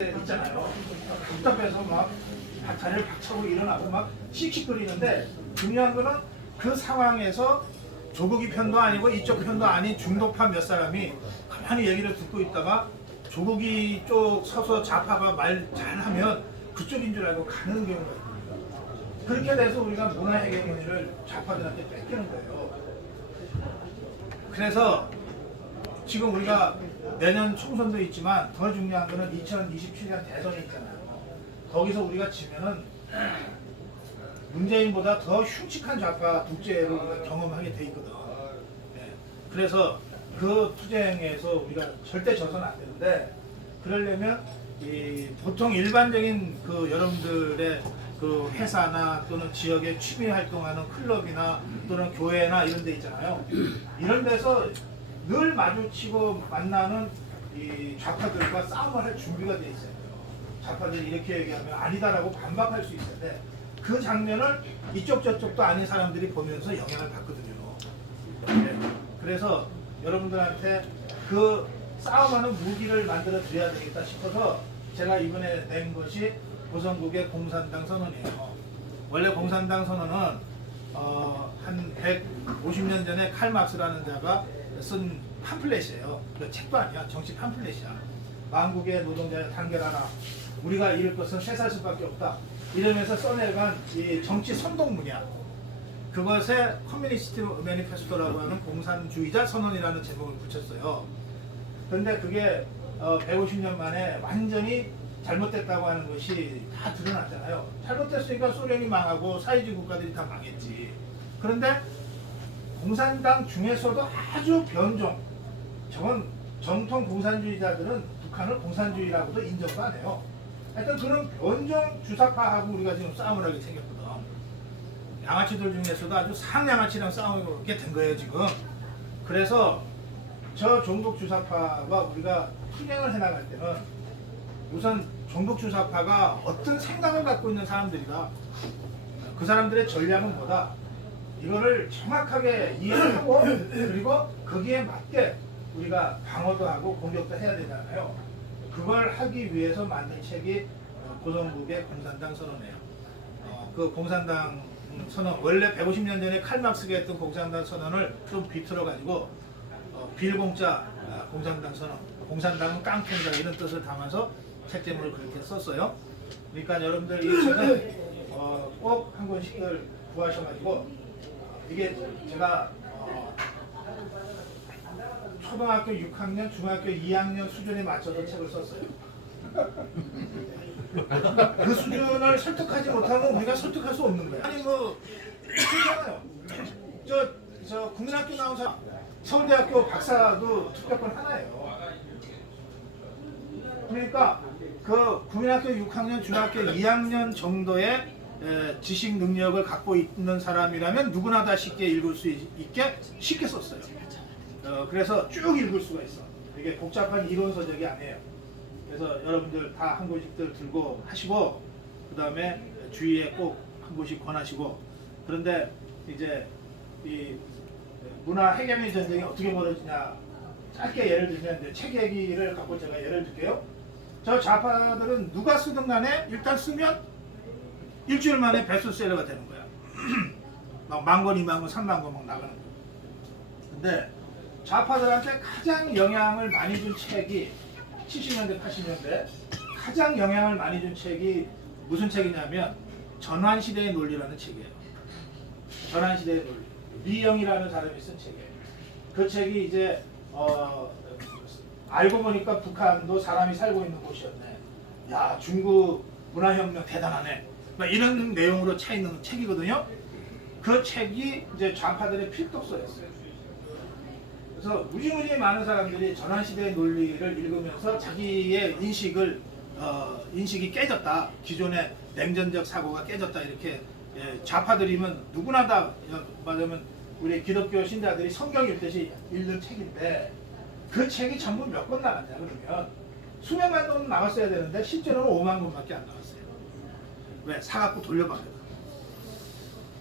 있잖아요. 답답해서 막 다리를 박차고 일어나고 막 씩씩거리는데 중요한 거는 그 상황에서 조국이 편도 아니고 이쪽 편도 아닌 중도파 몇 사람이 가만히 얘기를 듣고 있다가 조국이 쪽 서서 좌파가 말 잘하면 그쪽인 줄 알고 가는 경우가 있습니다. 그렇게 돼서 우리가 문화해결론을 좌파들한테 뺏기는 거예요. 그래서 지금 우리가 내년 총선도 있지만 더 중요한 거는 2027년 대선이 있잖아요. 거기서 우리가 지면은 문재인보다 더 흉측한 좌파 독재를 우리가 경험하게 돼 있거든. 네. 그래서 그 투쟁에서 우리가 절대 져서는 안 되는데, 그러려면 보통 일반적인 그 여러분들의 그 회사나 또는 지역에 취미 활동하는 클럽이나 또는 교회나 이런 데 있잖아요. 이런 데서 늘 마주치고 만나는 이 좌파들과 싸움을 할 준비가 돼 있어요. 좌파들이 이렇게 얘기하면 아니다라고 반박할 수 있는데 그 장면을 이쪽 저쪽도 아닌 사람들이 보면서 영향을 받거든요. 네. 그래서 여러분들한테 그 싸움하는 무기를 만들어 드려야 되겠다 싶어서 제가 이번에 낸 것이 고성국의 공산당 선언이에요. 원래 공산당 선언은 한 150년 전에 칼 막스라는 자가 쓴 팜플렛이에요. 책도 아니야. 정치 팜플렛이야. 만국의 노동자의 단결하라. 우리가 이룰 것은 쇠살 수밖에 없다. 이러면서 써내간 이 정치 선동문이야. 그것에 커뮤니스트 매니페스토라고 하는 공산주의자 선언이라는 제목을 붙였어요. 그런데 그게 150년 만에 완전히 잘못됐다고 하는 것이 다 드러났잖아요. 잘못됐으니까 소련이 망하고 사회주의 국가들이 다 망했지. 그런데 공산당 중에서도 아주 변종, 저건 정통 공산주의자들은 북한을 공산주의라고도 인정도 안 해요. 하여튼 그런 변종 주사파하고 우리가 지금 싸움을 하게 생겼거든. 양아치들 중에서도 아주 상양아치랑 싸우게 된 거예요 지금. 그래서 저 종북 주사파와 우리가 투쟁을 해나갈 때는 우선 종북 주사파가 어떤 생각을 갖고 있는 사람들이다, 그 사람들의 전략은 뭐다, 이거를 정확하게 이해하고 그리고 거기에 맞게 우리가 방어도 하고 공격도 해야 되잖아요. 그걸 하기 위해서 만든 책이 고성국의 공산당 선언이에요. 그 공산당 선언, 원래 150년 전에 칼 막스가 했던 공산당 선언을 좀 비틀어 가지고 빌공짜 공산당 선언, 공산당은 깡통이다 이런 뜻을 담아서 책 제목을 그렇게 썼어요. 그러니까 여러분들 이 책은 꼭 한 권씩을 구하셔가지고, 이게 제가 초등학교 6학년, 중학교 2학년 수준에 맞춰서 책을 썼어요. 그 수준을 설득하지 못하면 우리가 설득할 수 없는 거야. 아니 뭐 그렇잖아요. 저 국민학교 나온 사람, 서울대학교 박사도 특별권 하나예요. 그러니까 그 국민학교 6학년, 중학교 2학년 정도의 지식 능력을 갖고 있는 사람이라면 누구나 다 쉽게 읽을 수 있게 쉽게 썼어요. 그래서 쭉 읽을 수가 있어. 이게 복잡한 이론 서적이 아니에요. 그래서 여러분들 다 한 권씩들 들고 하시고, 그 다음에 주위에 꼭 한 권씩 권하시고. 그런데 이제 이 문화 해결의 전쟁이 어떻게 벌어지냐, 짧게 예를 들면 이제 책 얘기를 갖고 제가 예를 들게요. 저 좌파들은 누가 쓰든 간에 일단 쓰면 일주일 만에 베스트셀러가 되는 거야. 막 10,000권, 20,000권, 30,000권 막 나가는 거야. 근데 좌파들한테 가장 영향을 많이 준 책이 70년대, 80년대 가장 영향을 많이 준 책이 무슨 책이냐면 전환시대의 논리라는 책이에요. 전환시대의 논리. 리영이라는 사람이 쓴 책이에요. 그 책이 이제 알고 보니까 북한도 사람이 살고 있는 곳이었네. 야, 중국 문화혁명 대단하네. 막 이런 내용으로 차 있는 책이거든요. 그 책이 이제 좌파들의 필독서였어요. 그래서 무지무지 많은 사람들이 전환시대의 논리를 읽으면서 자기의 인식이 깨졌다. 기존의 냉전적 사고가 깨졌다. 이렇게 좌파들이면 누구나 다 말하면 우리 기독교 신자들이 성경 읽듯이 읽는 책인데, 그 책이 전부 몇 권 나갔냐 그러면 수백만 권 나갔어야 되는데 실제로는 5만 권밖에 안 나갔어요. 왜? 사갖고 돌려받거든.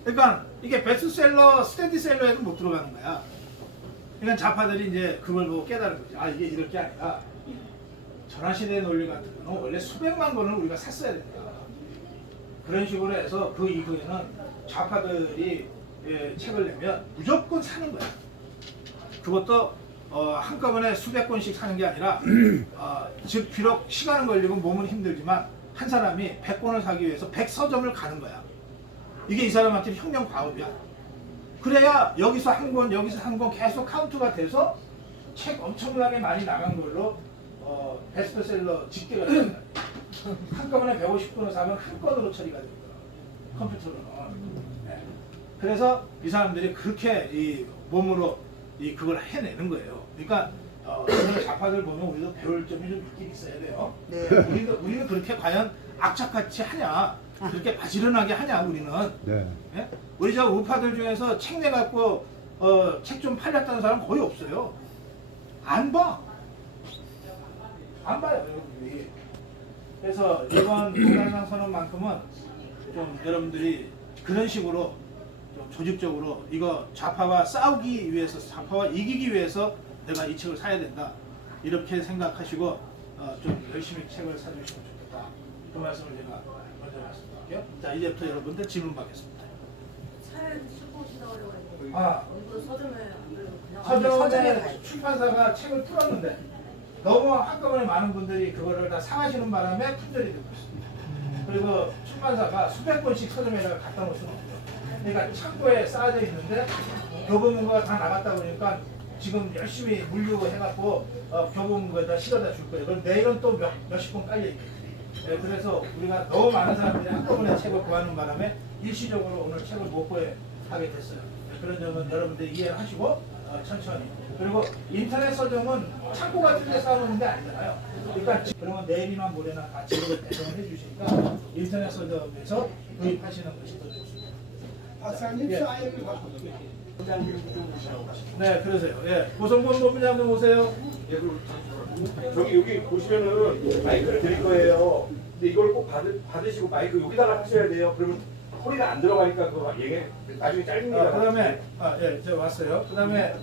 그러니까 이게 베스트셀러, 스테디셀러에도 못 들어가는 거야. 그러니까 좌파들이 이제 그걸 보고 깨달은 거지. 아, 이게 이럴 게 아니라 전화시대 논리 같은 거는 원래 수백만 권을 우리가 샀어야 됩니다. 그런 식으로 해서 그 이후에는 좌파들이 책을 내면 무조건 사는 거야. 그것도 한꺼번에 수백 권씩 사는 게 아니라 즉 비록 시간은 걸리고 몸은 힘들지만 한 사람이 100권을 사기 위해서 100서점을 가는 거야. 이게 이 사람한테 혁명 과업이야. 그래야 여기서 한 권, 여기서 한 권 계속 카운트가 돼서 책 엄청나게 많이 나간 걸로 베스트셀러 집계가 됩니다. 한꺼번에 150권을 사면 한 건으로 처리가 됩니다. 컴퓨터로는. 네. 그래서 이 사람들이 그렇게 이 몸으로 그걸 해내는 거예요. 그러니까 오늘 좌파들 보면 우리도 배울 점이 좀 있긴 있어야 돼요. 네. 우리는 그렇게 과연 악착같이 하냐? 그렇게 바지런하게 하냐? 우리는. 네. 예? 우리 저 우파들 중에서 책 내갖고 책 좀 팔렸다는 사람 거의 없어요. 안 봐. 안 봐요, 여러분들이. 그래서 이번 노단상 선언만큼은 좀 여러분들이 그런 식으로 좀 조직적으로 이거 좌파와 싸우기 위해서, 좌파와 이기기 위해서 내가 이 책을 사야 된다. 이렇게 생각하시고 좀 열심히 책을 사주시면 좋겠다. 그 말씀을 제가 먼저 말씀드릴게요. 자, 이제부터 여러분들 질문 받겠습니다. 차에 쓰고 오시다고 해가지고 아, 서점에 안 들고 그냥 서점에 출판사가 책을 풀었는데 너무 한꺼번에 많은 분들이 그거를 다 사가시는 바람에 품절이 되고 있습니다. 그리고 출판사가 수백 권씩 서점에다가 갖다 놓을 수는 없고요. 그러니까 창고에 쌓여져 있는데 교보문고가 다 나갔다 보니까 지금 열심히 물류해갖고 교보문고에다 실어다 줄 거예요. 그럼 내일은 또 몇십 권 깔려있겠죠. 네, 그래서 우리가 너무 많은 사람들이 한꺼번에 책을 구하는 바람에 일시적으로 오늘 책을 못 구하게 됐어요. 네, 그런 점은 여러분들이 이해를 하시고 천천히. 그리고 인터넷 서점은 창고 같은 데 쌓아놓는 게 아니잖아요. 그러니까 그러면 내일이나 모레나 다 지급을 배송을 해주시니까 인터넷 서점에서 구입하시는 것이 더 좋습니다. 박사님 예. 사인을 받고 네, 그러세요. 예, 고성범 본부장님 오세요. 저기 여기 보시면은 마이크를 드릴 거예요. 근데 이걸 꼭 받으시고 마이크 여기다가 하셔야 돼요. 그러면 소리가 안 들어가니까 그거 얘기 나중에 잘립니다. 그다음에 예, 저 왔어요. 그다음에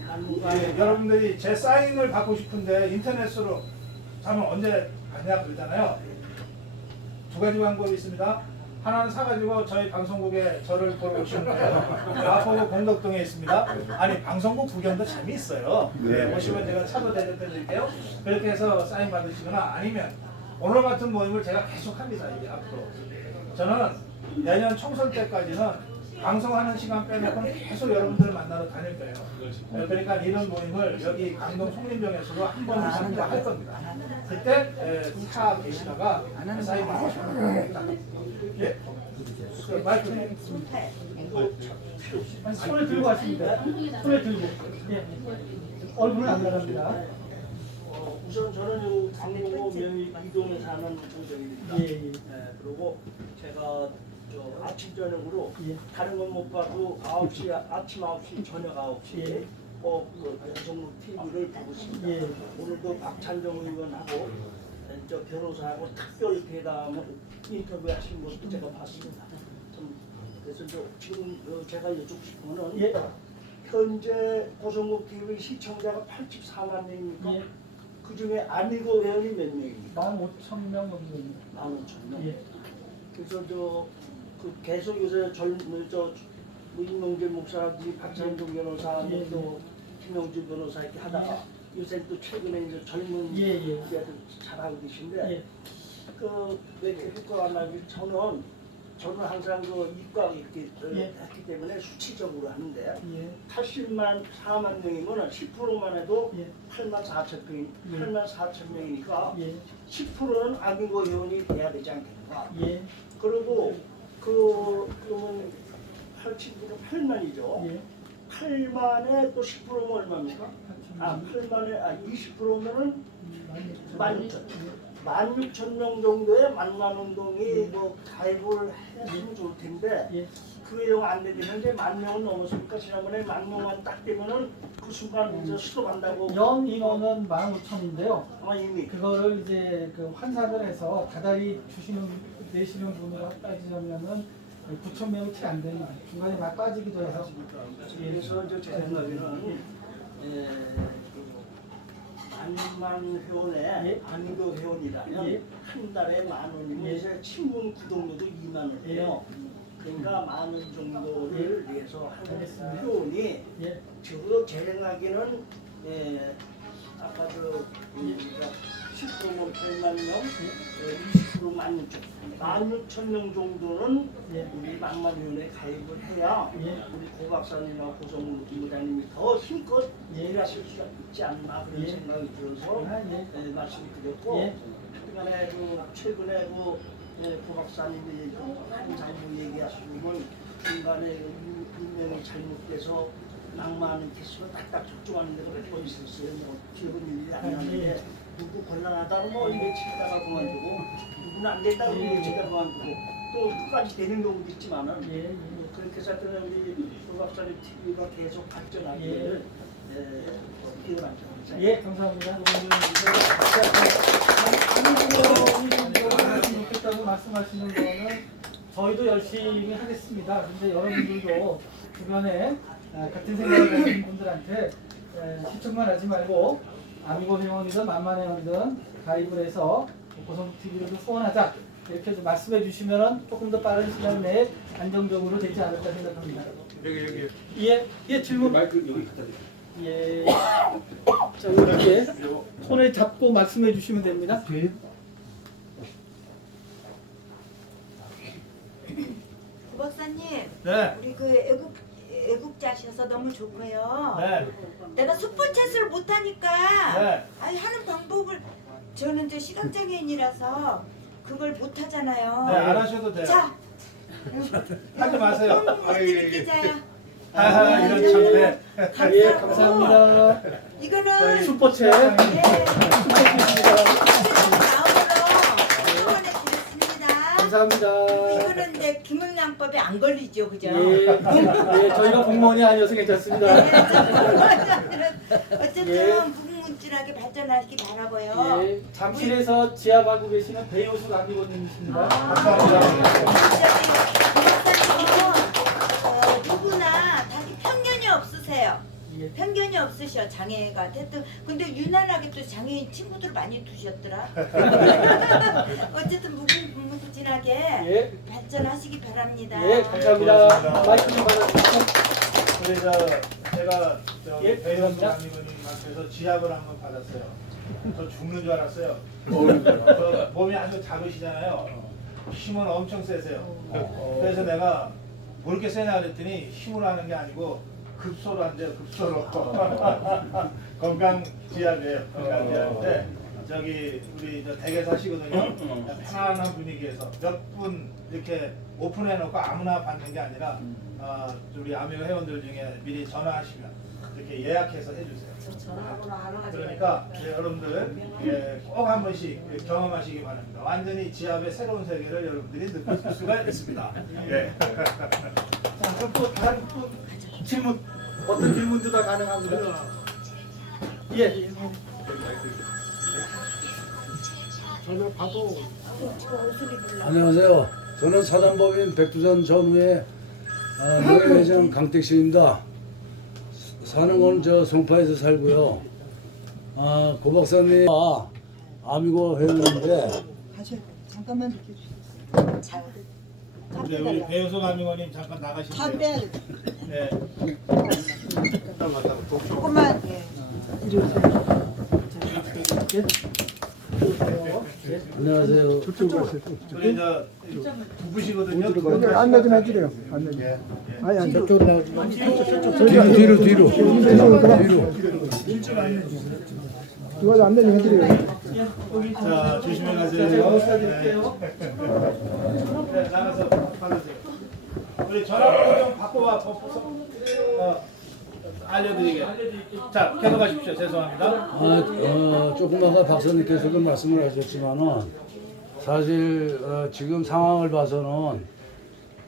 여러분들이 제 사인을 받고 싶은데 인터넷으로 사면 언제 가냐 그러잖아요. 두 가지 방법이 있습니다. 하나는 사가지고 저희 방송국에 저를 보러 오시면 돼요. 마포구 공덕동에 있습니다. 아니 방송국 구경도 재미있어요. 네, 오시면 제가 차도 대접해드릴게요. 그렇게 해서 사인 받으시거나 아니면 오늘 같은 모임을 제가 계속 합니다. 이제 앞으로 저는 내년 총선 때까지는 방송하는 시간 빼놓고는 계속 여러분들을 만나러 다닐 거예요. 그러니까 이런 모임을 여기 강동 송림정에서도 한 번 이상 할 겁니다. 그때 차 계시다가 사인 받으시면 됩니다. 예. 마이크 손을 들고 왔습니다. 손을 들고. 예. 얼굴은 안 나갑니다. 우선 저는 강릉구 명의 이동에 사는 분들입니다. 예. 그리고 제가 아침 저녁으로 예. 다른 건 못 봐도 9시 아침 9시 저녁 9시 예. 꼭그 방송국 TV를 보고 있습니다. 예. 오늘도 박찬정 의원하고 저 변호사하고 특별 대담을 인터뷰하신 것도 제가 봤습니다. 그래서 지금 제가 여쭙고 싶은 거는 예. 현재 고성국 TV 시청자가 84만 명입니까? 예. 그 중에 안일고 회원이 몇 명입니까? 15,000명 정도입니다. 15,000명. 예. 그래서 그 계속 요새 임용재 목사님, 박찬종 변호사, 예. 또 김영주 변호사 이렇게 하다가 요새 또 최근에 이제 젊은 예. 분들 잘하고 계신데 예. 왜 이렇게 효과가 나기 저는 항상 그 이과 이렇게 예. 했기 때문에 수치적으로 하는데 예. 84만 명이면 10%만 해도 예. 8만 4천 명, 예. 8만 4천 명이니까 예. 10%는 안민고 회원이 돼야 되지 않겠는가? 예. 그리고 그러면 8만이죠. 예. 8만에 또 10%면 얼마입니까? 8만에 20%면은 16,000명 정도의 만만운동이 뭐 가입을 했으면 좋을 텐데 예. 그게 영 안 되면 현재 10,000명은 넘었으니까 지난번에 10,000명만 딱 되면은 그 순간 이제 수도간다고 연 인원은 15,000인데요. 이미 그거를 이제 그 환산을 해서 다달이 내시는 분으로 따지자면은 9,000명이 채 안 됩니다. 중간에 막 빠지기도 해서. 그래서 제 생각에는 안만 회원에 예. 안교 회원이라면 예. 한 달에 10,000원이면 예. 이제 친문 구독료도 2만 원이에요. 그러니까 10,000원 정도를 위해서 하는 알겠습니다. 회원이 예. 적어도 제 생각에는 아까 우리가 10%면 8만 명, 20% 16,000, 16,000명 정도는 예. 우리 망만위원회에 가입을 해야 예. 우리 고 박사님이나 고성무 부장님이 더 힘껏 예. 일하실 수가 있지 않나 그런 예. 생각이 들어서 아, 예. 말씀드렸고 예. 하여간에 최근에 고 박사님이 한 장부 얘기하시는 중간에 인명이 잘못돼서 낭만 개수가 딱딱 적중하는 데가 몇 번 있었어요. 뭐 기억은 일이 안 나는데 누구 곤란하다고 뭐 며칠 있다가 그만두고 누구는 안 됐다고 며칠 있다가 그만두고 또 끝까지 되는 경우도 있지만은 예. 그렇게 해서 하여튼 우리 조 박사님 TV가 계속 발전하기를 기원합니다. 예, 감사합니다. 아니, 좋겠다고 말씀하시는 거는 저희도 열심히 하겠습니다. 근데 여러분들도 주변에 같은 생각을 가진 분들한테 시청만 하지 말고 아미고 회원이든 만만 회원이든 가입을 해서 고성TV로도 후원하자 이렇게 좀 말씀해 주시면 조금 더 빠른 시간 내에 안정적으로 되지 않을까 생각합니다. 여기. 예, 질문. 마이크 여기 갖다 드릴게요. 예. 자, 이렇게 손에 잡고 말씀해 주시면 됩니다. 고 박사님, 네. 우리 그 애국자셔서 너무 좋고요. 네. 내가 슈퍼챗을 못하니까 네. 아니 하는 방법을 저는 이제 시각장애인이라서 그걸 못하잖아요. 네, 안 하셔도 돼요. 자, 하지 마세요. 어떻게 기자야? 하하, 이런 참네. 예, 감사합니다. 이거는 슈퍼챗. 예, 슈퍼챗입니다. 마음으로 응원해 드렸습니다. 감사합니다. 이거는 이제 김은양법에 안 걸리죠, 그죠? 예, 저희가 공무원이 아니어서 괜찮습니다. 어쨌든 예. 무궁무진하게 발전하시기 바라고요. 예, 잠실에서 지압하고 계시는 배효수 감독님이십니다. 누구나 자기 편견이 없으세요. 예. 편견이 없으셔 장애가 됐든 근데 유난하게 또 장애인 친구들 많이 두셨더라. 어쨌든 무궁무진하게 예, 발전하시기 바랍니다. 예, 감사합니다. 마이크 좀 받아주시죠. 우리 제가 예, 배현수 감사합니다. 감독님한테서 지압을 한번 받았어요. 저 죽는 줄 알았어요. 저 몸이 아주 작으시잖아요. 힘은 엄청 세세요. 그래서 내가 뭐 이렇게 세냐 그랬더니 힘으로 하는 게 아니고 급소로 한대요. 급소로. 건강 지압이에요. 건강 지압인데 저기 우리 저 댁에 사시거든요. 편안한 분위기에서 몇 분 이렇게 오픈해놓고 아무나 받는 게 아니라 우리 아미고 회원들 중에 미리 전화하시면 이렇게 예약해서 해주세요. 저 전화번호 하나 가지고 그러니까 여러분들 꼭 한 번씩 경험하시기 바랍니다. 완전히 지압의 새로운 세계를 여러분들이 느끼실 수가 있습니다. 예. 자, 그럼 또 다른 또 질문, 어떤 질문도 다 가능합니다. 예. 안녕하세요. 저는 사단법인 백두산 전후의 노예회장 강택식입니다. 사는 건 저 송파에서 살고요. 고 박사님 아미고 회원인데 잠깐만 비켜주세요. 네, 우리 배효수 감독님 잠깐 나가실게요. 다 빼야 돼. 네. 조금만 안녕하세요. 우리 저 부부시거든요. 안내 좀 해주래요. 안내 좀. 아니 아니 저쪽으로 나오지. 뒤로. 이거 안내 좀 해드려요. 자, 조심히 제가 가세요. 부탁드릴게요. 네, 나가서 받으세요. 우리 전화번호 좀 바꿔봐. 알려드리게. 자, 계속하십시오. 죄송합니다. 조금 아까 박사님께서도 말씀을 하셨지만은 사실 지금 상황을 봐서는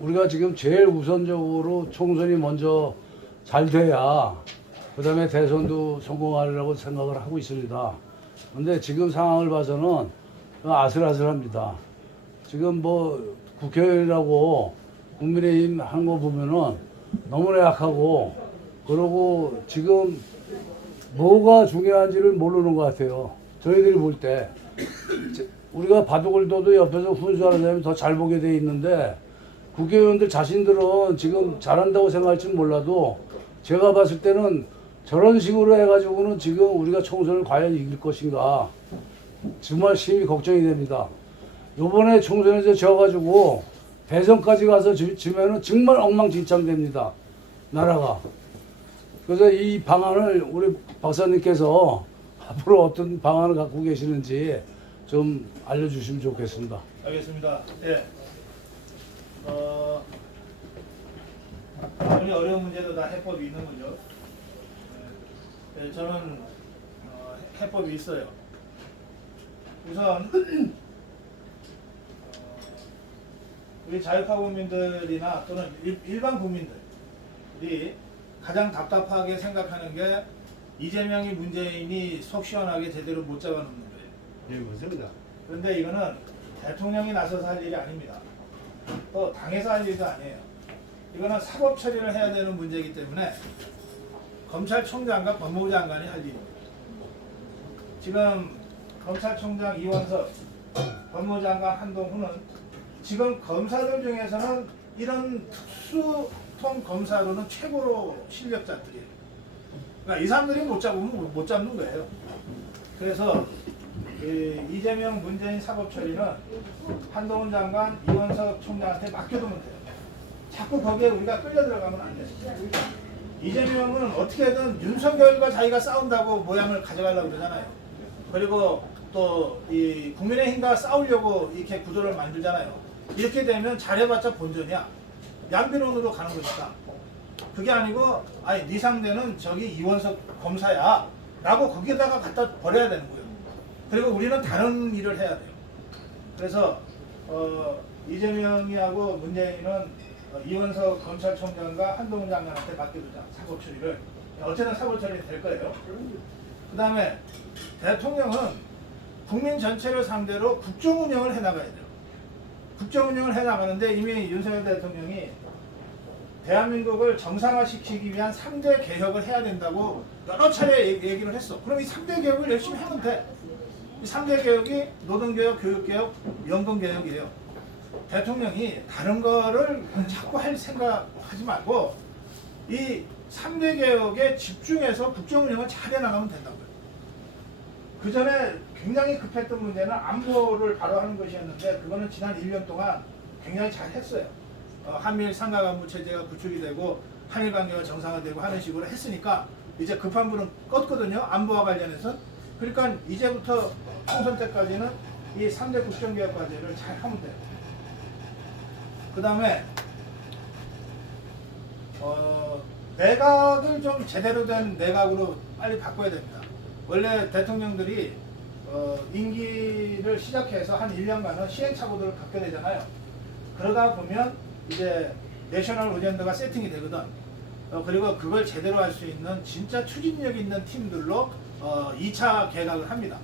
우리가 지금 제일 우선적으로 총선이 먼저 잘 돼야 그 다음에 대선도 성공하리라고 생각을 하고 있습니다. 근데 지금 상황을 봐서는 아슬아슬합니다. 지금 뭐 국회의원이라고 국민의힘 하는 거 보면은 너무나 약하고 그러고 지금 뭐가 중요한지를 모르는 것 같아요. 저희들이 볼 때 우리가 바둑을 둬도 옆에서 훈수하는 사람이 더 잘 보게 돼 있는데 국회의원들 자신들은 지금 잘한다고 생각할지는 몰라도 제가 봤을 때는 저런 식으로 해가지고는 지금 우리가 총선을 과연 이길 것인가 정말 심히 걱정이 됩니다. 요번에 총선에서 져가지고 대선까지 가서 지면은 정말 엉망진창됩니다. 나라가. 그래서 이 방안을 우리 박사님께서 앞으로 어떤 방안을 갖고 계시는지 좀 알려주시면 좋겠습니다. 알겠습니다. 예. 아무리 어려운 문제도 다 해법이 있는 거죠. 예, 저는 해법이 있어요. 우선 우리 자유파국민들이나 또는 일반 국민들이 가장 답답하게 생각하는 게 이재명이 문재인이 속 시원하게 제대로 못 잡아놓는 거예요. 예, 맞습니다. 그런데 이거는 대통령이 나서서 할 일이 아닙니다. 또 당에서 할 일도 아니에요. 이거는 사법 처리를 해야 되는 문제이기 때문에 검찰총장과 법무부 장관이 할 일입니다. 지금 검찰총장 이원석, 법무부 장관 한동훈은 지금 검사들 중에서는 이런 특수통 검사로는 최고로 실력자들이에요. 그러니까 이 사람들이 못 잡으면 못 잡는 거예요. 그래서 이재명 문재인 사법 처리는 한동훈 장관, 이원석 총장한테 맡겨두면 돼요. 자꾸 거기에 우리가 끌려 들어가면 안 돼요. 이재명은 어떻게든 윤석열과 자기가 싸운다고 모양을 가져가려고 그러잖아요. 그리고 또 이 국민의힘과 싸우려고 이렇게 구도를 만들잖아요. 이렇게 되면 잘해봤자 본전이야. 양비론으로 가는 거니까. 그게 아니고 아니 네 상대는 저기 이원석 검사야 라고 거기에다가 갖다 버려야 되는 거예요. 그리고 우리는 다른 일을 해야 돼요. 그래서 이재명이하고 문재인은 이원석 검찰총장과 한동훈 장관한테 맡겨두자. 사법 처리를. 어쨌든 사법 처리 될 거예요. 그 다음에 대통령은 국민 전체를 상대로 국정 운영을 해나가야 돼요. 국정 운영을 해나가는데 이미 윤석열 대통령이 대한민국을 정상화시키기 위한 3대 개혁을 해야 된다고 여러 차례 얘기를 했어. 그럼 이 3대 개혁을 열심히 하면 돼. 이 3대 개혁이 노동개혁, 교육개혁, 연금개혁이에요. 대통령이 다른 거를 자꾸 할 생각하지 말고 이 3대 개혁에 집중해서 국정 운영을 잘 해나가면 된다고요. 그 전에 굉장히 급했던 문제는 안보를 바로 하는 것이었는데 그거는 지난 1년 동안 굉장히 잘 했어요. 한미일 상가간부 체제가 구축이 되고 한일 관계가 정상화되고 하는 식으로 했으니까 이제 급한 불은 껐거든요. 안보와 관련해서. 그러니까 이제부터 총선 때까지는 이 3대 국정개혁 과제를 잘 하면 돼요. 그 다음에 내각을 좀 제대로 된 내각으로 빨리 바꿔야 됩니다. 원래 대통령들이 임기를 시작해서 한 1년간은 시행착오들을 겪게 되잖아요. 그러다 보면 이제 내셔널 어젠더가 세팅이 되거든. 그리고 그걸 제대로 할 수 있는 진짜 추진력 있는 팀들로 2차 개각을 합니다.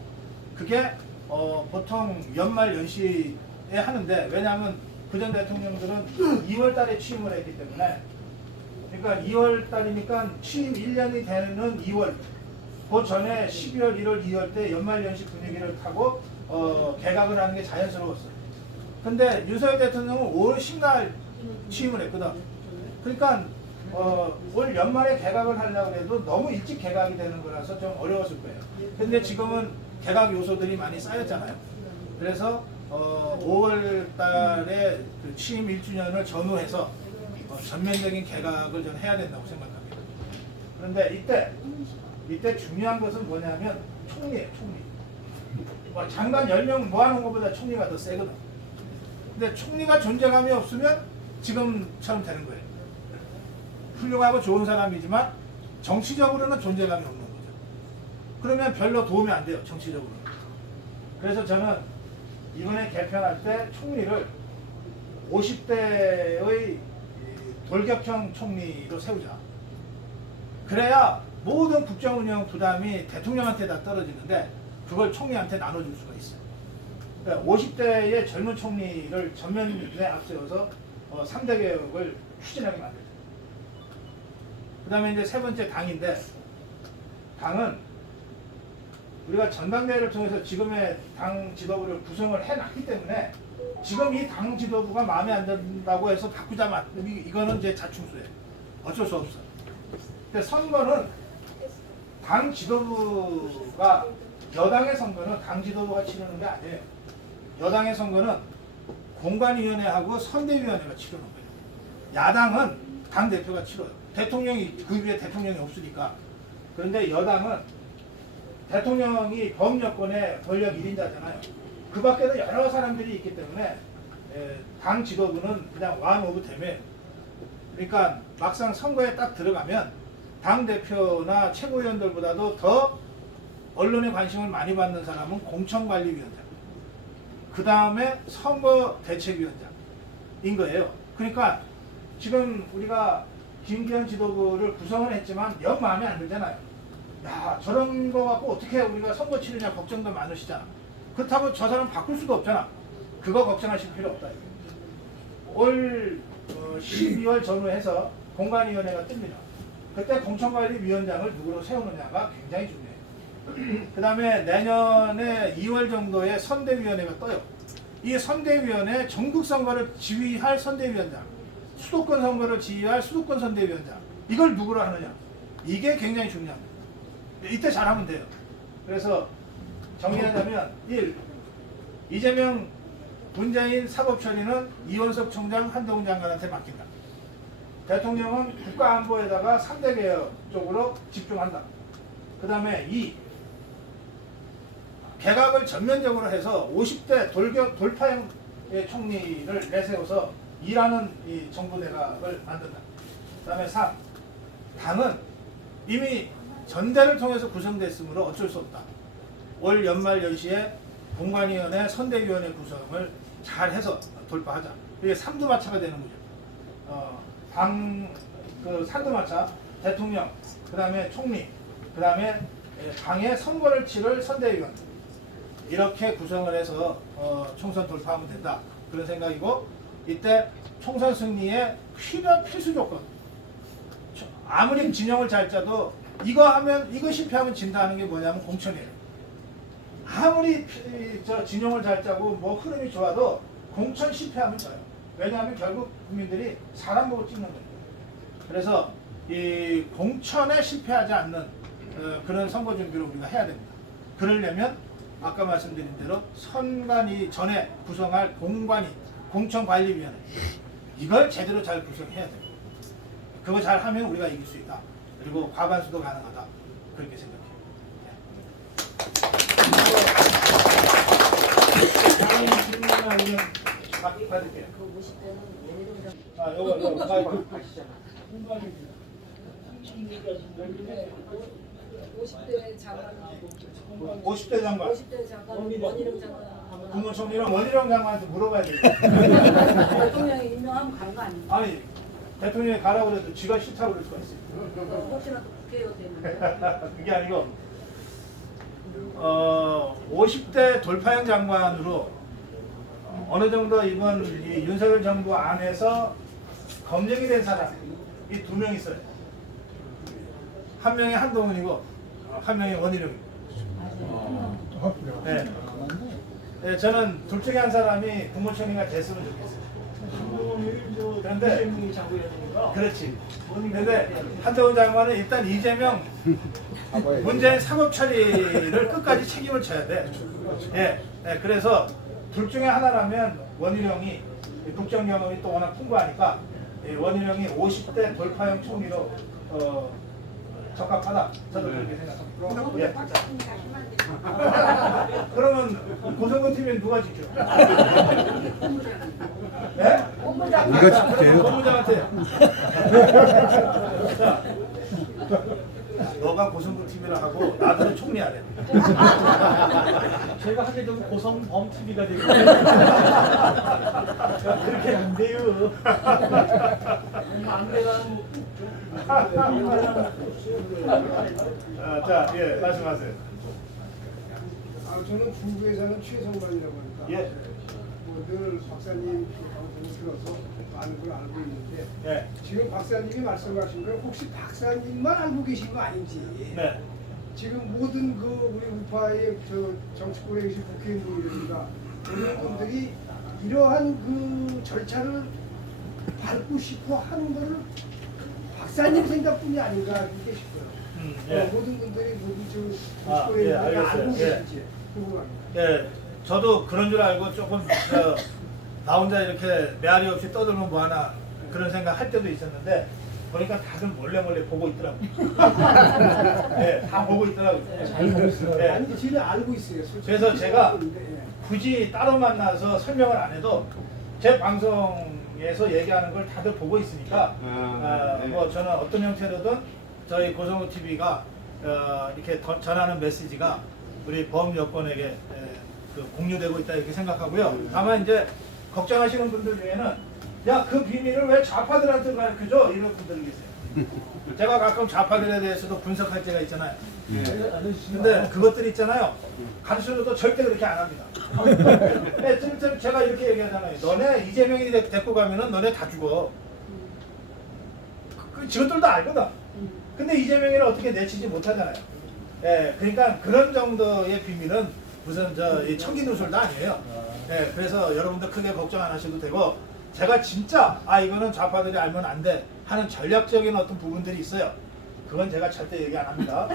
그게 보통 연말 연시에 하는데 왜냐하면 그전 대통령들은 2월 달에 취임을 했기 때문에 그러니까 2월 달이니까 취임 1년이 되는 2월 그 전에 12월, 1월, 2월 때 연말연시 분위기를 타고 개각을 하는 게 자연스러웠어요. 근데 윤석열 대통령은 5월 10날 취임을 했거든. 그러니까 올 연말에 개각을 하려고 해도 너무 일찍 개각이 되는 거라서 좀 어려웠을 거예요. 근데 지금은 개각 요소들이 많이 쌓였잖아요. 그래서 5월 달에 그 취임 1주년을 전후해서 전면적인 개각을 좀 해야 된다고 생각합니다. 그런데 이때 중요한 것은 뭐냐면 총리예요, 총리. 장관 10명 모아놓은 것보다 총리가 더 세거든. 근데 총리가 존재감이 없으면 지금처럼 되는 거예요. 훌륭하고 좋은 사람이지만 정치적으로는 존재감이 없는 거죠. 그러면 별로 도움이 안 돼요, 정치적으로는. 그래서 저는 이번에 개편할 때 총리를 50대의 돌격형 총리로 세우자. 그래야 모든 국정운영 부담이 대통령한테 다 떨어지는데 그걸 총리한테 나눠줄 수가 있어요. 그러니까 50대의 젊은 총리를 전면에 앞세워서 3대 개혁을 추진하게 만들죠. 그 다음에 이제 세 번째 당인데 당은 우리가 전당대회를 통해서 지금의 당 지도부를 구성을 해놨기 때문에 지금 이 당 지도부가 마음에 안 든다고 해서 바꾸자 이거는 이제 자충수예요. 어쩔 수 없어. 근데 선거는 당 지도부가 여당의 선거는 당 지도부가 치르는 게 아니에요. 여당의 선거는 공관위원회하고 선대위원회가 치르는 거예요. 야당은 당 대표가 치러요. 대통령이 그 위에 대통령이 없으니까. 그런데 여당은 대통령이 범여권의 권력 1인자잖아요. 그 밖에도 여러 사람들이 있기 때문에 당 지도부는 그냥 one of them이에요. 그러니까 막상 선거에 딱 들어가면 당 대표나 최고위원들보다도 더 언론의 관심을 많이 받는 사람은 공천관리위원장, 그 다음에 선거대책위원장인 거예요. 그러니까 지금 우리가 김기현 지도부를 구성을 했지만 영 마음에 안 들잖아요. 야, 저런 거 갖고 어떻게 우리가 선거 치르냐 걱정도 많으시잖아. 그렇다고 저 사람 바꿀 수도 없잖아. 그거 걱정하실 필요 없다. 올 12월 전후해서 공관위원회가 뜹니다. 그때 공천관리위원장을 누구로 세우느냐가 굉장히 중요해요. 그 다음에 내년에 2월 정도에 선대위원회가 떠요. 이 선대위원회 전국선거를 지휘할 선대위원장, 수도권 선거를 지휘할 수도권 선대위원장, 이걸 누구로 하느냐, 이게 굉장히 중요합니다. 이때 잘하면 돼요. 그래서 정리하자면 1. 이재명 문재인 사법처리는 이원석 총장 한동훈 장관한테 맡긴다. 대통령은 국가안보에다가 3대 개혁 쪽으로 집중한다. 그 다음에 2. 개각을 전면적으로 해서 50대 돌파형의 총리를 내세워서 일하는 이 정부 내각을 만든다. 그 다음에 3. 당은 이미 전대를 통해서 구성됐으므로 어쩔 수 없다. 올 연말 10시에 공관위원회 선대위원회 구성을 잘 해서 돌파하자. 이게 3두마차가 되는 거죠. 그 3두마차, 대통령, 그 다음에 총리, 그 다음에 당의 선거를 치를 선대위원, 이렇게 구성을 해서 총선 돌파하면 된다. 그런 생각이고, 이때 총선 승리의 필수 조건, 아무리 진영을 잘 짜도 이거 실패하면 진다는 게 뭐냐면 공천이에요. 아무리 진영을 잘 짜고 뭐 흐름이 좋아도 공천 실패하면 져요. 왜냐하면 결국 국민들이 사람 보고 찍는 거예요. 그래서 이 공천에 실패하지 않는 그런 선거 준비를 우리가 해야 됩니다. 그러려면 아까 말씀드린 대로 선관위 전에 구성할 공천관리위원회, 이걸 제대로 잘 구성해야 됩니다. 그거 잘 하면 우리가 이길 수 있다. 그리고 과반수도 가능하다. 그렇게 생각해요. 다음 질문을 우리는 받을게요. 요거 마이크 가시잖아. 50대 장관. 50대 장관. 50대 장관. 원희룡 장관. 국무총리랑 원희룡 장관한테 물어봐야 돼요. 대통령이 임명하면 가는 거 아닙니까? 아니, 대통령이 가라고 그래도 쥐가 싫다고 그럴 수가 있어요. 혹시나 국회의원 되는데. 그게 아니고 50대 돌파형 장관으로 어느 정도 이번 이 윤석열 정부 안에서 검증이 된 사람이 2명 있어요. 한 명이 한동훈이고 한 명이 원희룡이고. 네. 네, 저는 둘 중에 한 사람이 국무총리가 됐으면 좋겠어요. 그런데 그렇지. 그런데 한동훈 장관은 일단 이재명 문재인 사법 처리를 끝까지 책임을 져야 돼. 예. 네, 그래서 둘 중에 하나라면 원희룡이 국정 경험이 또 워낙 풍부하니까 원희룡이 50대 돌파형 총리로 적합하다. 저도 그렇게 생각합니다. 예. 그러면 고성근 팀은 누가 지켜? 네? 누가 지켜요? 본부장한테. 자, 너가 고성근 팀이라 하고 나도 총리하래. 제가 하게 되면 고성범 TV가 되고. 그렇게 안 돼요. 안 되는. 자, 예, 말씀하세요. 저는 중부에 사는 최성관이라고 합니다. 예. 늘 박사님 방송을 들어서 많은 걸 알고 있는데 예. 지금 박사님이 말씀하신 걸 혹시 박사님만 알고 계신 거 아닌지 네. 지금 모든 그 우리 우파의 저 정치권에 계신 국회의원들이나 이런 분들이 이러한 그 절차를 밟고 싶어 하는 거를 박사님 생각뿐이 아닌가 이렇게 싶어요. 예. 모든 분들이 모든 저 아, 정치권에 예, 알고 알겠어요. 계실지 궁금합니다. 예, 저도 그런 줄 알고 조금 나 혼자 이렇게 메아리 없이 떠들면 뭐하나 그런 생각 할 때도 있었는데 보니까 다들 몰래 보고 있더라고요. 예, 다 보고 있더라고요. 알고 있어요. 예. 아니 저는 알고 있어요. 솔직히. 그래서 제가 예. 굳이 따로 만나서 설명을 안 해도 제 방송에서 얘기하는 걸 다들 보고 있으니까 뭐 저는 어떤 형태로든 저희 고성호 TV가 이렇게 전하는 메시지가 우리 범 여권에게 그 공유되고 있다 이렇게 생각하고요. 다만 이제 걱정하시는 분들 중에는 야, 그 비밀을 왜 좌파들한테 가르쳐줘? 이런 분들이 계세요. 제가 가끔 좌파들에 대해서도 분석할 때가 있잖아요. 근데 그것들 있잖아요. 가르쳐줘도 절대 그렇게 안 합니다. 네, 제가 이렇게 얘기하잖아요. 너네 이재명이 데리고 가면은 너네 다 죽어. 지금들도 알거든. 근데 이재명이를 어떻게 내치지 못하잖아요. 예, 그러니까 그런 정도의 비밀은 무슨 이 청기 누설도 아니에요. 예, 그래서 여러분들 크게 걱정 안 하셔도 되고, 제가 진짜 이거는 좌파들이 알면 안 돼 하는 전략적인 어떤 부분들이 있어요. 그건 제가 절대 얘기 안 합니다.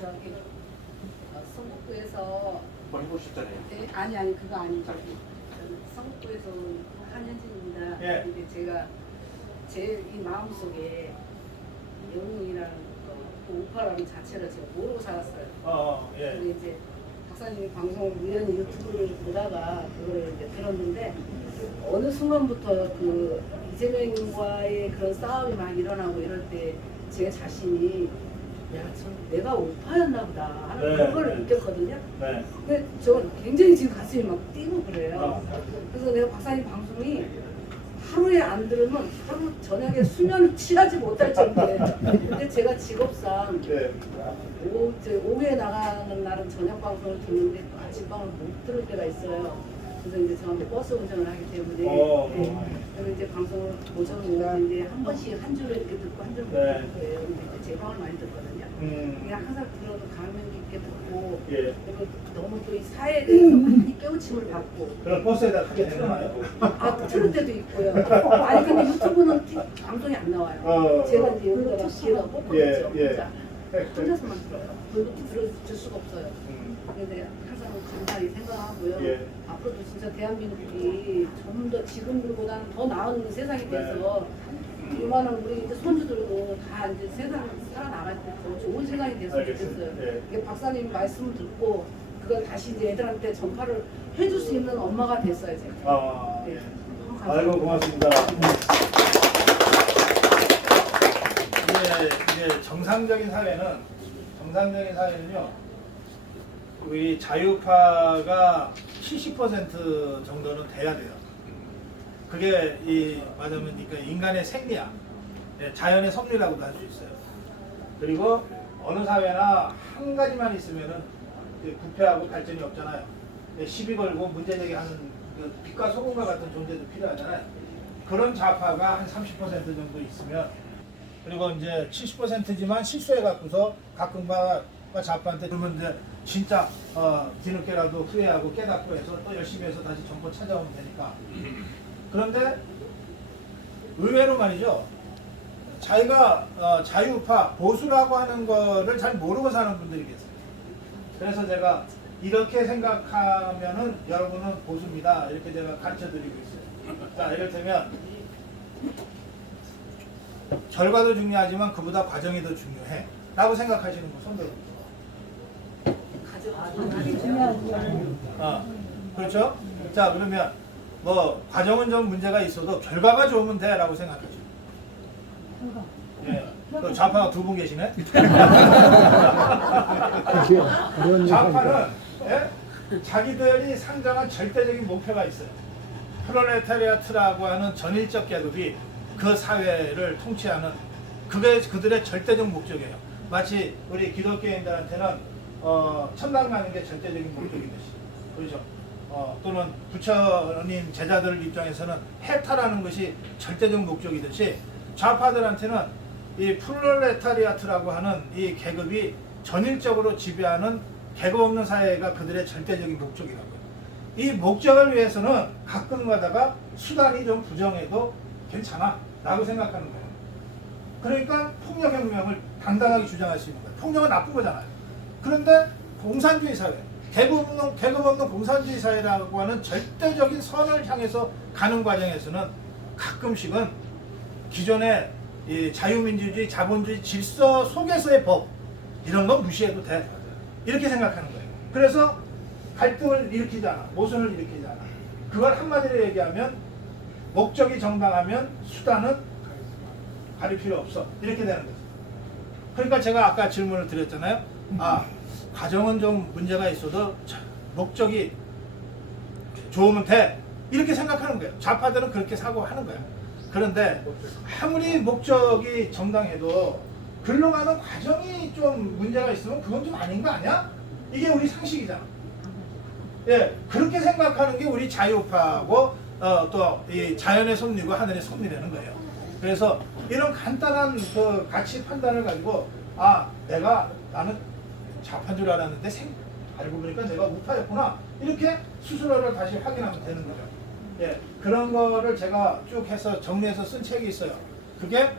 저기 성북구에서 머리 보셨잖아요. 아니 그거 아니죠. 저는 성북구에서 한현진입니다. 예. 근데 제가 제 이 마음속에 영웅이라는 그 우파라는 자체를 제가 모르고 살았어요. 예. 근데 이제 박사님이 방송을 우연히 유튜브를 보다가 그거를 이제 들었는데 어느 순간부터 그 이재명과의 그런 싸움이 막 일어나고 이럴 때 제 자신이 내가 우파였나 보다 하는 네, 그런 걸 네. 느꼈거든요. 네. 근데 저 굉장히 지금 가슴이 막 뛰고 그래요. 그래서 내가 박사님 방송이 하루에 안 들으면 하루 저녁에 수면을 취하지 못할 정도예요. 근데 제가 직업상 네. 오후에 나가는 날은 저녁 방송을 듣는데 아침방을 못 들을 때가 있어요. 그래서 이제 저는 버스 운전을 하기 때문에 그래서 이제 방송을 오전에 오는데 한 번씩 한 줄을 이렇게 듣고 한 줄을 못 네. 듣는 거예요. 근데 이제 제 방을 많이 듣거든요. 그냥 항상 들어도 감명 깊게 듣고 예. 그리고 너무 또 이 사회에 대해서 많이 깨우침을 받고 그럼 버스에다 크게 내려놔요. 틀을 때도 있고요. 아니 근데 유튜브는 방송이 안 나와요. 제가 이제 여기다가 뒤에다 꽂고 예, 있죠. 예. 혼자. 혼자서만 들어요. 그것도 들을 수가 없어요. 근데 항상 감사히 생각하고요. 예. 앞으로도 진짜 대한민국이 좀 더 지금보다는 더 나은 세상이 돼서 이만한 우리 이제 손주들도 다 이제 세상 살아나갈 때 더 좋은 세상이 됐으면 알겠습니다. 좋겠어요. 예. 이게 박사님 말씀을 듣고 그걸 다시 이제 애들한테 전파를 해줄 수 있는 엄마가 됐어요 제가. 예. 네. 아이고 고맙습니다. 이제 정상적인 사회는요, 우리 자유파가 70% 정도는 돼야 돼요. 그게 말하면 그러니까 인간의 생리야, 자연의 섭리라고도 할 수 있어요. 그리고 어느 사회나 한 가지만 있으면은 부패하고 발전이 없잖아요. 시비 걸고 문제 제기하는 그 빛과 소금과 같은 존재도 필요하잖아요. 그런 좌파가 한 30% 정도 있으면, 그리고 이제 70%지만 실수해 갖고서 가끔가 좌파한테 그러면 이제 진짜 뒤늦게라도 후회하고 깨닫고 해서 또 열심히 해서 다시 정보 찾아오면 되니까. 그런데 의외로 말이죠, 자기가 자유파 보수라고 하는 거를 잘 모르고 사는 분들이 계세요. 그래서 제가 이렇게 생각하면은 여러분은 보수입니다 이렇게 제가 가르쳐 드리고 있어요. 자, 이를테면 결과도 중요하지만 그보다 과정이 더 중요해 라고 생각하시는 분 손 들어보세요. 그렇죠? 자, 그러면 뭐 과정은 좀 문제가 있어도 결과가 좋으면 돼 라고 생각하죠. 예. 그 좌파가 두 분 계시네. 좌파는 자기들이 상정한 절대적인 목표가 있어요. 프롤레타리아트라고 하는 전일적 계급이 그 사회를 통치하는 그게 그들의 절대적 목적이에요. 마치 우리 기독교인들한테는 천당 가는 게 절대적인 목적인 것이. 그렇죠? 또는 부처님 제자들 입장에서는 해탈하는 것이 절대적 목적이듯이 좌파들한테는 이 프롤레타리아트라고 하는 이 계급이 전일적으로 지배하는 계급 없는 사회가 그들의 절대적인 목적이라고요. 이 목적을 위해서는 가끔 가다가 수단이 좀 부정해도 괜찮아 라고 생각하는 거예요. 그러니까 폭력혁명을 당당하게 주장할 수 있는 거예요. 폭력은 나쁜 거잖아요. 그런데 공산주의 사회, 계급 없는 공산주의 사회라고 하는 절대적인 선을 향해서 가는 과정에서는 가끔씩은 기존의 이 자유민주주의, 자본주의 질서 속에서의 법 이런 건 무시해도 돼. 이렇게 생각하는 거예요. 그래서 갈등을 일으키지 않아. 모순을 일으키지 않아. 그걸 한마디로 얘기하면 목적이 정당하면 수단은 가릴 필요 없어. 이렇게 되는 거죠. 그러니까 제가 아까 질문을 드렸잖아요. 과정은 좀 문제가 있어도 목적이 좋으면 돼. 이렇게 생각하는 거예요. 좌파들은 그렇게 사고하는 거예요. 그런데 아무리 목적이 정당해도 글로 가는 과정이 좀 문제가 있으면 그건 좀 아닌 거 아니야? 이게 우리 상식이잖아. 예, 그렇게 생각하는 게 우리 자유파하고 또 이 자연의 섭리고 하늘의 섭리라는 거예요. 그래서 이런 간단한 그 가치 판단을 가지고 나는 좌파인 줄 알았는데 알고 보니까 내가 우파였구나. 이렇게 스스로를 다시 확인하면 되는 거죠. 예, 그런 거를 제가 쭉 해서 정리해서 쓴 책이 있어요. 그게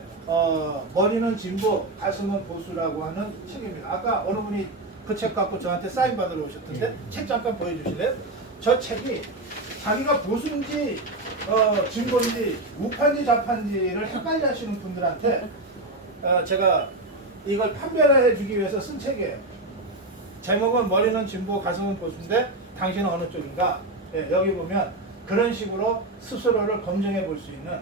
머리는 진보, 가슴은 보수라고 하는 책입니다. 아까 어느 분이 그 책 갖고 저한테 사인 받으러 오셨던데 책 잠깐 보여주실래요? 저 책이 자기가 보수인지 진보인지 우파인지 좌파인지를 헷갈려 하시는 분들한테 제가 이걸 판별을 해주기 위해서 쓴 책이에요. 제목은 머리는 진보, 가슴은 보수인데 당신은 어느 쪽인가? 예, 여기 보면 그런 식으로 스스로를 검증해 볼 수 있는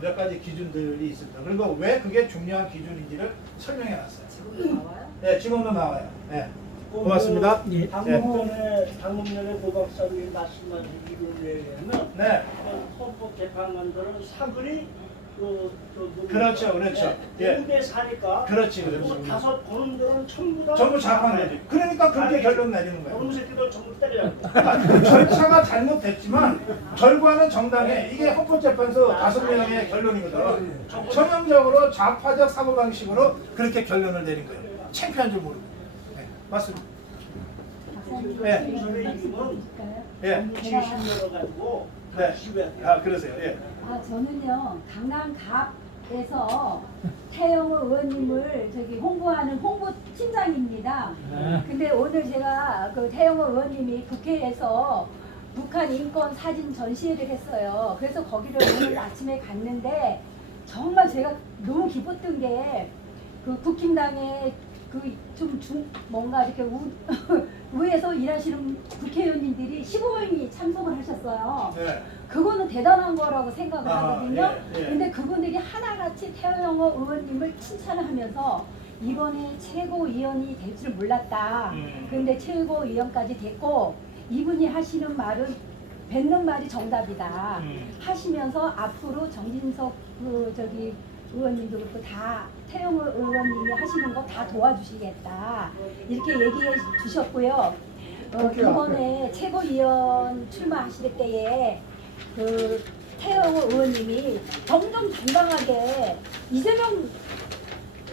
몇 가지 기준들이 있습니다. 그리고 왜 그게 중요한 기준인지를 설명해 놨어요. 지금도 나와요? 네, 지금도 나와요. 네. 고맙습니다. 방금 전에 고 박사님이 말씀하신 기준에 의하면 네. 헌법재판관들은 사글이 그렇죠. 예. 5대 4니까 그렇지. 다섯 보는들은 전부 다 전부 좌파들이. 그러니까 그렇게 결론 내리는 거예요. 어느 새끼들 전부 때려야 돼. 그러니까 절차가 잘못됐지만 결과는 정당해. 이게 헌법재판소 5명의 결론이거든. 전형적으로 좌파적 사고방식으로 그렇게 결론을 내린 거예요. 창피한 줄 모르고. 네, 맞습니다. 네. 선생님은 예. 70년을 가지고 네. 그러세요. 예. 저는요 강남갑에서 태영호 의원님을 홍보하는 홍보팀장입니다. 근데 오늘 제가 그 태영호 의원님이 국회에서 북한 인권 사진 전시회를 했어요. 그래서 거기를 오늘 아침에 갔는데 정말 제가 너무 기뻤던 게 그 국힘당의 뭔가 이렇게 우에서 일하시는 국회의원님들이 15명이 참석을 하셨어요. 네. 그거는 대단한 거라고 생각을 하거든요. 예. 근데 그분들이 하나같이 태영호 의원님을 칭찬을 하면서 이번에 최고위원이 될 줄 몰랐다. 근데 최고위원까지 됐고 이분이 하시는 말은 뱉는 말이 정답이다. 하시면서 앞으로 정진석 의원님도 그렇고 다 태영호 의원님이 하시는 거 다 도와주시겠다. 이렇게 얘기해 주셨고요. 이번에 최고위원 출마하실 때에 그 태영호 의원님이 정정당당하게 이재명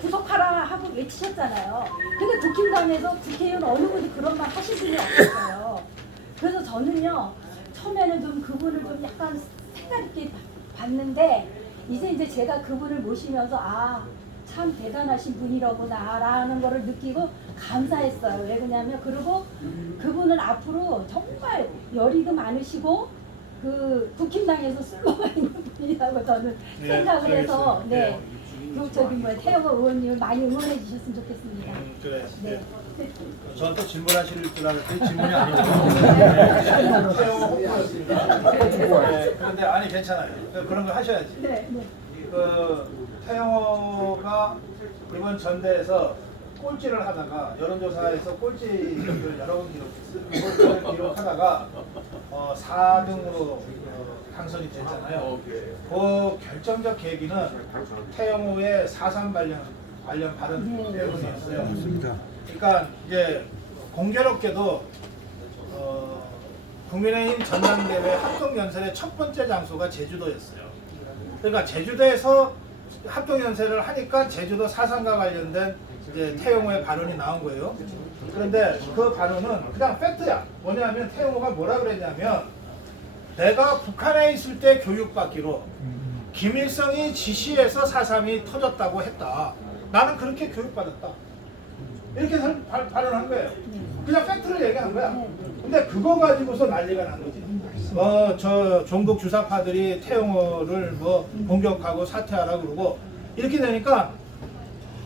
구속하라 하고 외치셨잖아요. 근데 국힘당에서 국회의원 어느 분이 그런 말 하실 분이 없었어요. 그래서 저는요 처음에는 좀 그분을 좀 약간 생각 있게 봤는데 이제 제가 그분을 모시면서 참 대단하신 분이로구나 라는 거를 느끼고 감사했어요. 왜 그러냐면 그리고 그분은 앞으로 정말 열의도 많으시고 그 국힘당에서 쓸모가 있는 분이라고 저는 생각을 해서 태영호 의원님을 많이 응원해 주셨으면 좋겠습니다. 그래. 네. 저한테 질문하실 줄 알았더니 질문이 아니고 태영호 홍보였습니다. 그런데 아니 괜찮아요. 그런 걸 하셔야지. 네. 그 태영호가 이번 전대에서 꼴찌를 하다가 여론조사에서 꼴찌를 여러 번 기록했어요. 꼴찌를 기록하다가 4등으로 당선이 됐잖아요. 그 결정적 계기는 태영호의 4.3 관련 발언 때문이었어요. 그러니까 이제 공교롭게도 국민의힘 전당대회 합동연설의 첫 번째 장소가 제주도였어요. 그러니까 제주도에서 합동연설을 하니까 제주도 4.3과 관련된 이제 태영호의 발언이 나온 거예요. 그런데 그 발언은 그냥 팩트야. 뭐냐면 태영호가 뭐라 그랬냐면 내가 북한에 있을 때 교육받기로 김일성이 지시해서 4.3이 터졌다고 했다. 나는 그렇게 교육받았다. 이렇게 발언한 거예요. 그냥 팩트를 얘기한 거야. 근데 그거 가지고서 난리가 난 거지. 저 종북 주사파들이 태영호를 뭐 공격하고 사퇴하라 그러고 이렇게 되니까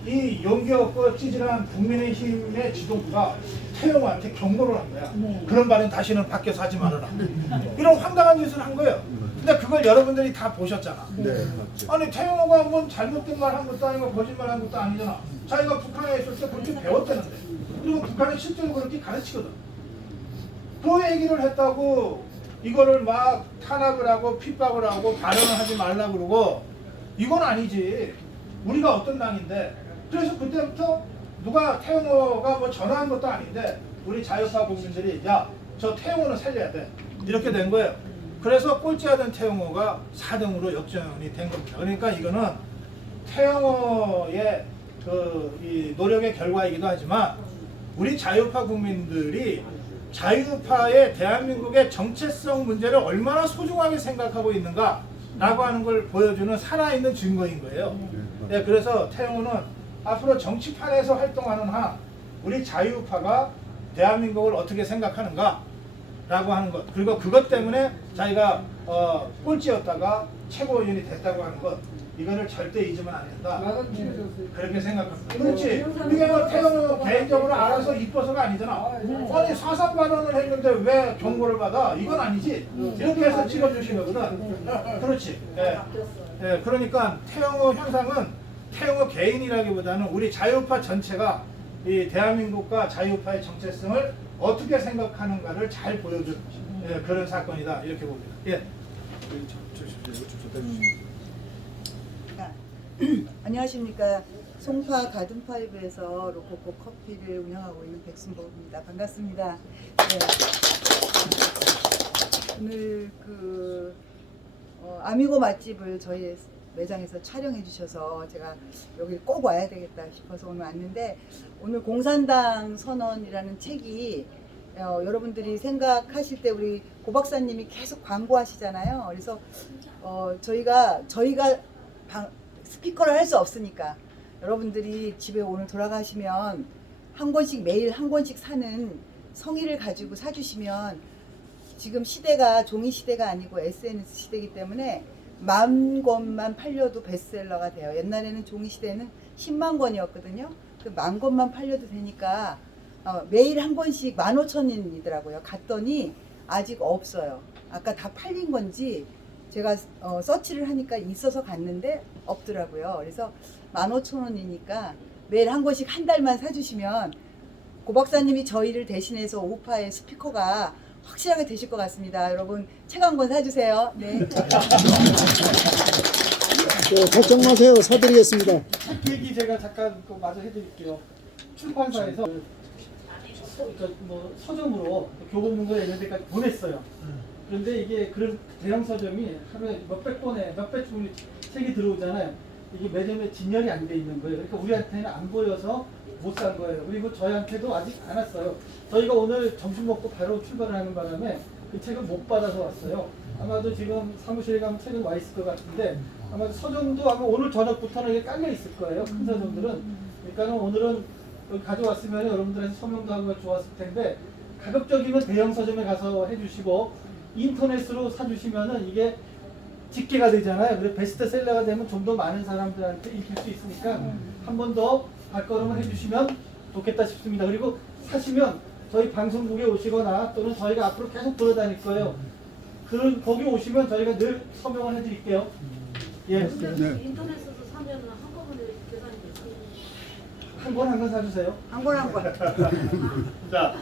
이 용기 없고 찌질한 국민의힘의 지도부가 태영호한테 경고를 한 거야. 그런 말은 다시는 밖에서 하지 말아라. 이런 황당한 짓을 한 거예요. 근데 그걸 여러분들이 다 보셨잖아. 아니 태영호가 뭐 잘못된 말 한 것도 아니고 거짓말 한 것도 아니잖아. 자기가 북한에 있을 때 그렇게 배웠다는데. 그리고 북한이 실제로 그렇게 가르치거든. 그 얘기를 했다고 이거를 막 탄압을 하고 핍박을 하고 발언을 하지 말라 그러고 이건 아니지. 우리가 어떤 당인데. 그래서 그때부터 누가 태영호가 뭐 전화한 것도 아닌데 우리 자유파 국민들이 야, 저 태영호는 살려야 돼. 이렇게 된 거예요. 그래서 꼴찌하던 태영호가 4등으로 역전이 된 겁니다. 그러니까 이거는 태영호의 이 노력의 결과이기도 하지만 우리 자유파 국민들이 자유파의 대한민국의 정체성 문제를 얼마나 소중하게 생각하고 있는가 라고 하는 걸 보여주는 살아있는 증거인 거예요. 네, 그래서 태영호는 앞으로 정치판에서 활동하는 한 우리 자유파가 대한민국을 어떻게 생각하는가 라고 하는 것, 그리고 그것 때문에 자기가 꼴찌였다가 최고위원이 됐다고 하는 것, 이거를 절대 잊으면 안 된다. 그렇게 생각합니다. 그렇지. 이게 뭐 태영호 개인적으로 알아서 이뻐서가 아니잖아. 아니 4.3 발언을 했는데 왜 경고를 받아? 이건 아니지. 이렇게 해서 찍어주신 거거든. 그렇지. 네. 네. 그러니까 태영호 현상은 태영호 개인이라기보다는 우리 자유파 전체가 이 대한민국과 자유파의 정체성을 어떻게 생각하는가를 잘 보여준 그런 사건이다. 이렇게 봅니다. 예. 안녕하십니까. 송파 가든파이브에서 로코코 커피를 운영하고 있는 백순복입니다. 반갑습니다. 네. 오늘 아미고 맛집을 저희 매장에서 촬영해 주셔서 제가 여기 꼭 와야 되겠다 싶어서 오늘 왔는데, 오늘 공산당 선언이라는 책이 여러분들이 생각하실 때 우리 고 박사님이 계속 광고하시잖아요. 그래서 저희가 스피커를 할 수 없으니까 여러분들이 집에 오늘 돌아가시면 한 권씩, 매일 한 권씩 사는 성의를 가지고 사주시면, 지금 시대가 종이 시대가 아니고 SNS 시대이기 때문에 10,000권만 팔려도 베스트셀러가 돼요. 옛날에는 종이 시대는 10만 권이었거든요. 그 10,000권만 팔려도 되니까 매일 한 권씩 15,000원이더라고요. 갔더니 아직 없어요. 아까 다 팔린 건지 제가 서치를 하니까 있어서 갔는데 없더라고요. 그래서 15,000원이니까 매일 한 권씩 한 달만 사주시면 고 박사님이 저희를 대신해서 우파의 스피커가 확실하게 되실 것 같습니다. 여러분 책 한 권 사주세요. 네. 걱정 마세요. 사드리겠습니다. 책 얘기 제가 잠깐 마저 해드릴게요. 출판사에서 뭐 서점으로 교보문고 이런 데까지 보냈어요. 그런데 이게 그런 대형 서점이 하루에 몇백 종류 책이 들어오잖아요. 이게 매점에 진열이 안 돼 있는 거예요. 그러니까 우리한테는 안 보여서 못 산 거예요. 그리고 저희한테도 아직 안 왔어요. 저희가 오늘 점심 먹고 바로 출발을 하는 바람에 그 책을 못 받아서 왔어요. 아마도 지금 사무실에 가면 책은 와 있을 것 같은데, 아마도 서점도 아마 오늘 저녁부터는 이게 깔려 있을 거예요. 큰 서점들은. 그러니까 오늘은 여기 가져왔으면 여러분들한테 서명도 하고 좋았을 텐데, 가급적이면 대형 서점에 가서 해주시고 인터넷으로 사주시면은 이게 집계가 되잖아요. 그래서 베스트셀러가 되면 좀 더 많은 사람들한테 읽힐 수 있으니까 한 번 더 발걸음을 해주시면 좋겠다 싶습니다. 그리고 사시면 저희 방송국에 오시거나 또는 저희가 앞으로 계속 돌아다닐 거예요. 거기 오시면 저희가 늘 서명을 해드릴게요. 예. 인터넷에서 사면 한꺼번에 계산이 되죠? 한 권 사주세요. 한 권. 자,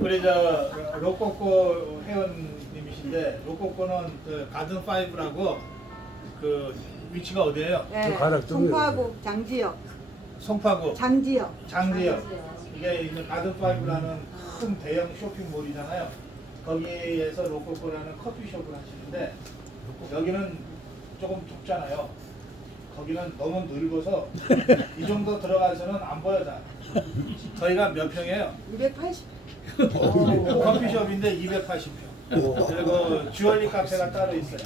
우리 로꼬꼬 회원님이신데, 로꼬꼬는 가든5라고 위치가 어디예요? 네. 송파구 장지역. 송파구 장지역. 이게 가든5라는 큰 대형 쇼핑몰이잖아요. 거기에서 로코코라는 커피숍을 하시는데 여기는 조금 좁잖아요. 거기는 너무 늙어서 이 정도 들어가서는 안 보여 잘. 저희가 몇 평이에요? 280. 커피숍인데 280평. 그리고 주얼리 카페가 따로 있어요.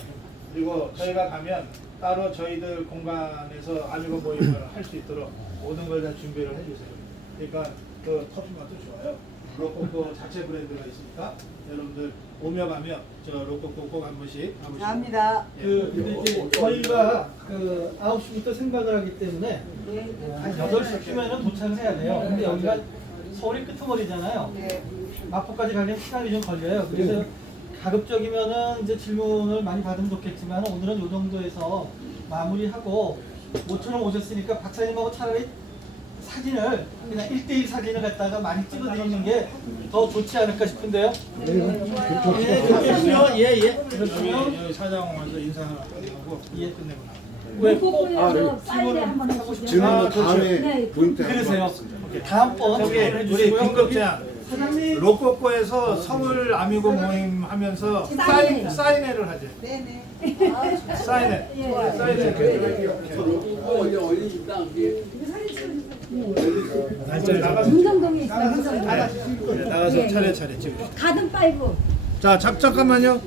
그리고 저희가 가면 따로 저희들 공간에서 아미고 모임을 할 수 있도록 모든 걸 다 준비를 해주세요. 그러니까 그 커피 맛도 좋아요. 로코코 자체 브랜드가 있으니까 여러분들 오며 가며 저 로코코 꼭 한 번씩 가보시고. 감사합니다. 근데 이제 저희가 그 9시부터 생각을 하기 때문에 한 8시쯤에는 도착을 해야 돼요. 근데 여기가 서울이 끄트머리잖아요. 네. 마포까지 가려면 시간이 좀 걸려요. 그래서 가급적이면은 이제 질문을 많이 받으면 좋겠지만 오늘은 이 정도에서 마무리하고 모처럼 오셨으니까 박사님하고 차라리 사진을 그냥 1대1 사진을 갖다가 많이 찍어드리는 게 더 좋지 않을까 싶은데요. 예. 그렇죠. 여기 사장 와서 인사하고 예. 끝내고 나와요. 로코코에서 사인회 한번 해주시죠. 지금은 네. 그러세요. 다음번 저기 우리 김급장 로코코에서 서울 아미고 모임 하면서 사인회를 하죠. 네네. 사인회. 문정동에 있어요. 문정동. 나가서 차례차례 찍으시죠. 가든 파이브. 자, 잠깐만요.